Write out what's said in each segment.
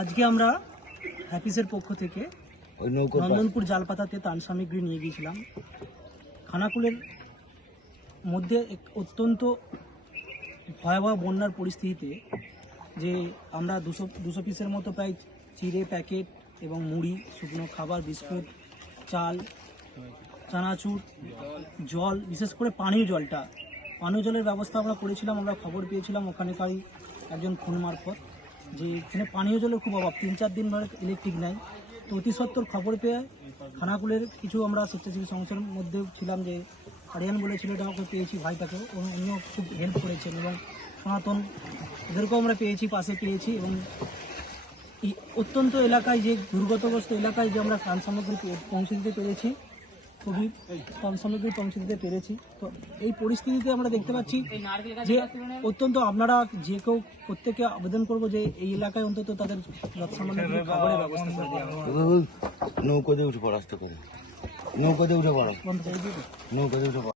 আজকে আমরা হ্যাপিসের পক্ষ থেকে নন্দনপুর জালপাতাতে তান সামগ্রী নিয়ে গিয়েছিলাম। খানাকুলের মধ্যে এক অত্যন্ত ভয়াবহ বন্যার পরিস্থিতিতে যে আমরা দুশো দুশো পিসের মতো প্রায় চিড়ে প্যাকেট এবং মুড়ি শুকনো খাবার বিস্কুট চাল চানাচুর জল বিশেষ করে পানীয় জলটা। পানীয় জলের ব্যবস্থা আমরা করেছিলাম আমরা খবর পেয়েছিলাম ওখানেকারই একজন ফোন মারফত। যে এখানে পানীয় জলের খুব অভাব। তিন, চার দিন ধরে ইলেকট্রিক নাই। তো অতি সত্তর খবর পেয়ে খানাকুলের কিছু আমরা স্বেচ্ছাসেবী সংস্থার মধ্যে ছিলাম যে আরিয়ান বলে ছেলেটাও ওকে পেয়েছি ভাইটাকেও এবং উনিও খুব হেল্প করেছেন এবং সনাতন এদেরকেও আমরা পেয়েছি, পাশে পেয়েছি এবং অত্যন্ত এলাকায় যে দুর্গতগ্রস্ত এলাকায় যে আমরা ত্রাণ সামগ্রী পৌঁছে দিতে পেরেছি খুবই ত্রাণ সামগ্রী পৌঁছে দিতে পেরেছি তো এই পরিস্থিতিতে আমরা দেখতে পাচ্ছি যে অত্যন্ত আপনারা যে কেউ প্রত্যেকে আবেদন করব যে এই এলাকায় অন্তত তাদের যৎসামান্য খাবারের ব্যবস্থা করে দেওয়া হবে। নৌকোতে উঠে পড়া আস্তে করে নৌকোতে উঠে পড়ো? নৌকোতে উঠে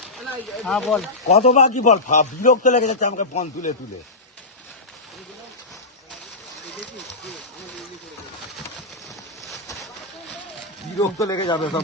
বল। কত বাকি বল? ফা- বিরক্ত লেগে যাচ্ছে আমাকে ফোন তুলে তুলে। বিরক্ত লেগে যাবে সব।